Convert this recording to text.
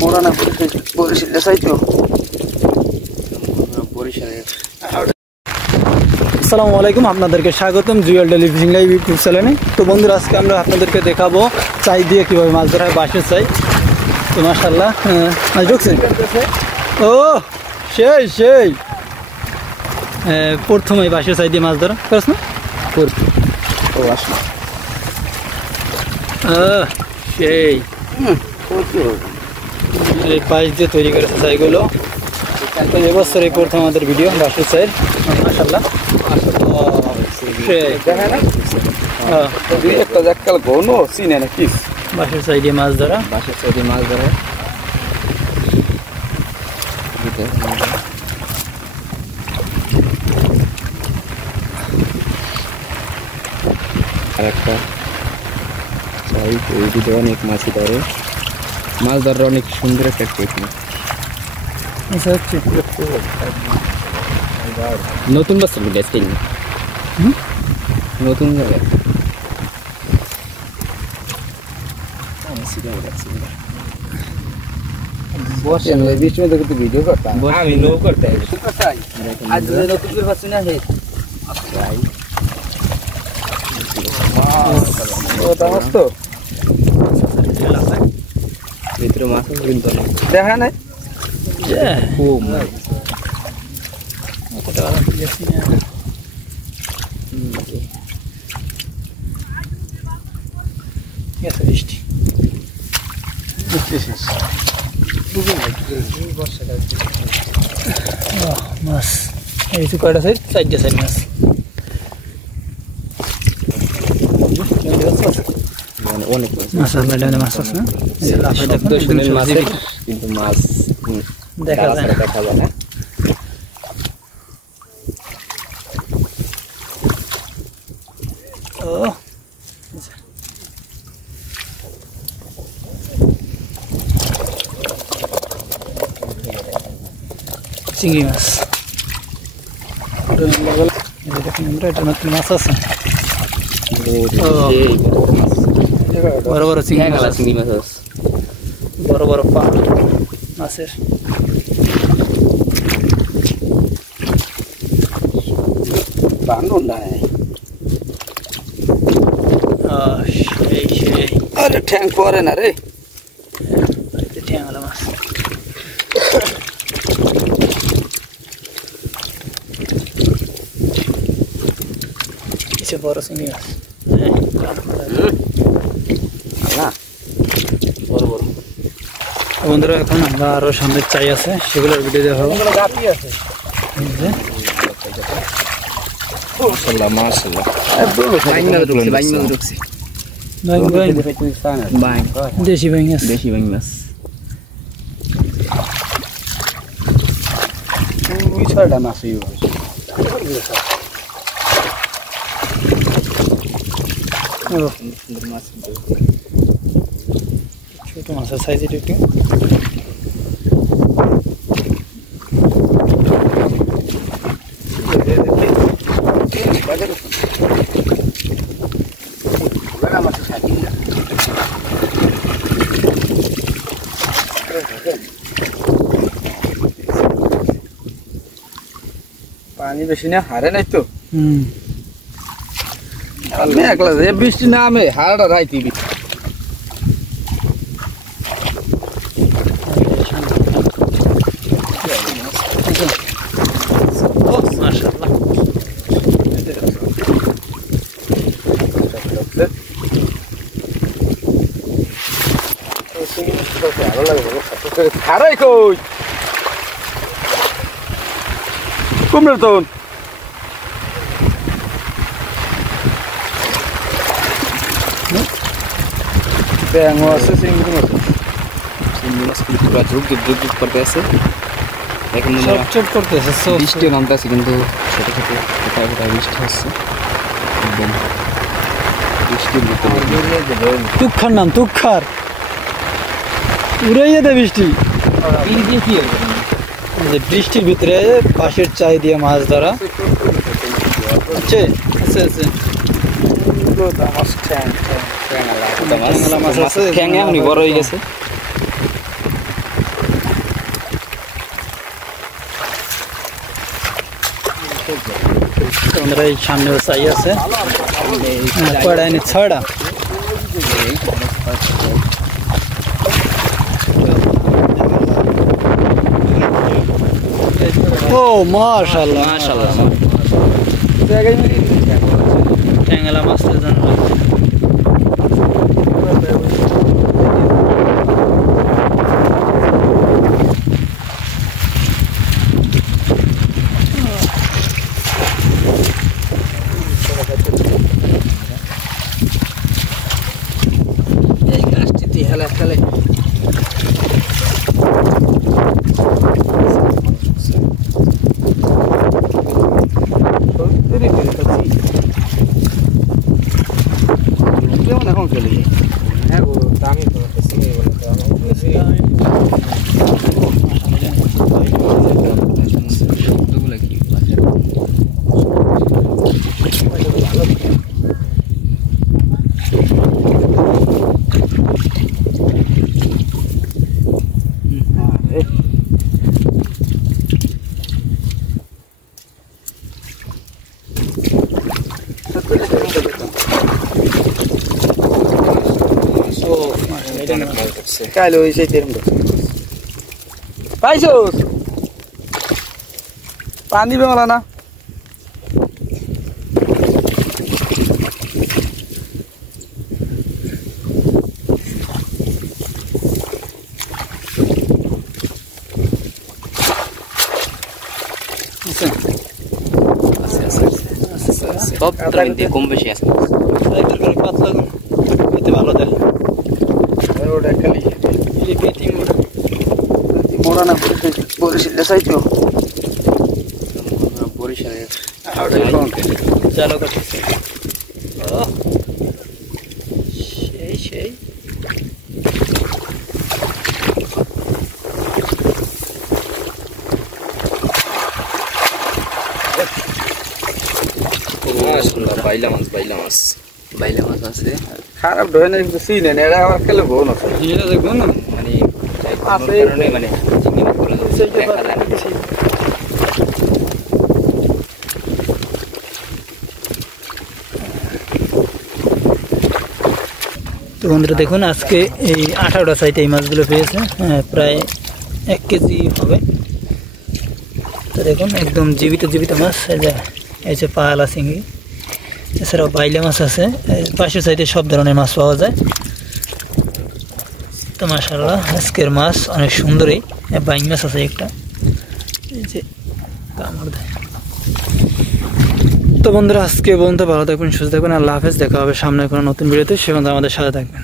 মোড়া না বরিশাল চাইতো। আসসালামু আলাইকুম, আপনাদেরকে স্বাগতম Jewel daily fishing live YouTube চ্যানেলে। তো বন্ধুরা, আজকে আমরা আপনাদেরকে দেখাবো চাই দিয়ে কীভাবে মাছ ধরা হয়, বাঁশের চাই। তো মাশাআল্লাহ মাছ ঢুকছে। ও সেই সেই প্রথমে বাঁশের চাই দিয়ে মাছ ধরা করেছ না? সেই এই পাশ দিয়ে তৈরি করেছে চাইগুলো। তো এবছর এই প্রথম আমাদের ভিডিও বাঁশের চাই। মাশাআল্লাহ বাঁশের চাই দিয়ে মাছ ধরা। আর একটা চাই, ওই দিকে অনেক মাছই ধরে। মাছ ধরার অনেক সুন্দর একটা টেকনিক। নতুন বছর টেস্টিং নতুন জায়গায় ভিডিও করতাম। ভিতরে মাছ কিন্তু দেখা নাই। মাছ এই তো কয়টা সাইড, চারটে সাইড মাছ। অনেক মাছ আছে, মাছ আছে কিন্তু মাছ দেখা যায় না। দেখা যায় না। ও চিংড়ি মাছ, দেখুন আমরা এটা নতুন মাছ আছে। বড় বড় চিংড়ি মাছ, বড় বড় পা মাছের। সেই সেই ঠ্যাং পরে না রে, ঠ্যাং হলো মাছ। কিছু বড় চিংড়ি মাছ, বন্ধুরা। এখন আমরা আরো সামনে চাই আছে, সেগুলোর ভিডিও দেখাবো। দেশি বাইং মাছ, দেশি বাইং মাছ। ছোট মাছের সাইজ এটা একটু। পানি বেশি না, হারে নাই তো। একলা যে বৃষ্টি নামে হাড়া রাইতি হারাই কই কুমড়ার তো আছে। চিংড়ি মাছ কিন্তু পুরা ঝুঁক ঝুঁক করতে আছে। এখন চট করতেছে, বৃষ্টি নামতে আছে, কিন্তু ছোট ছোট কোথায় কোথায় বৃষ্টি হচ্ছে। একদম বৃষ্টির ভিতরে তুক্ষার নাম, তুক্ষার উড়াইয়ে দেয় বৃষ্টি। বৃষ্টির ভিতরে পাশের চাই দিয়ে মাছ ধরা। আচ্ছা আচ্ছা আচ্ছা ট্যাংলা মাছ আছে, ঠ্যাং এখনই বড় হয়ে গেছে। বন্ধুরা এই সামনে চাই আছে, কয়টা এনে 6টা। ও মাশাআল্লাহ মাশাআল্লাহ। ট্যাংলা মাছ তো জানো। এই গাছটিতে হেলা খেলে কেমন এখন চলে যায়। হ্যাঁ গো দামি তো শব্দগুলো কি কালো হয়েছে তেরম পাইছোস পানি বেমলা না সব কম বেশি আছে পাতলা এতে ভালো দেয় ওটা খালি মোড়া না বরিশালে চাইতো বরিশালে চালো করতেছে সেই সেই বাইলা মাছ বাইলা মাছ আছে খারাপ ধরে না কিন্তু চিনে না এটা আমার খেলে বউ না এটা দেখবেন না মানে আছে কারণে মানে চিংড়ি মাছগুলো দেখা যায় না বেশি। তো বন্ধুরা দেখুন আজকে এই 18টা সাইটে এই মাছগুলো পেয়েছে, প্রায় 1 কেজি হবে। তো দেখুন একদম জীবিত মাছ, এই যে পায়ালা চিংড়ি, এছাড়াও বাইলা মাছ আছে। পাশের সাইডে সব ধরনের মাছ পাওয়া যায়। তো মাশাআল্লাহ আজকের মাছ অনেক সুন্দরই। বাইং মাছ আছে একটা, এই যে কামড় দেয়। তো বন্ধুরা আজকে বন্ধু ভালো থাকবেন, সুস্থ থাকবেন, আল্লাহ হাফেজ। দেখা হবে সামনে কোনো নতুন ভিডিওতে, সে পর্যন্ত আমাদের সাথে থাকবেন।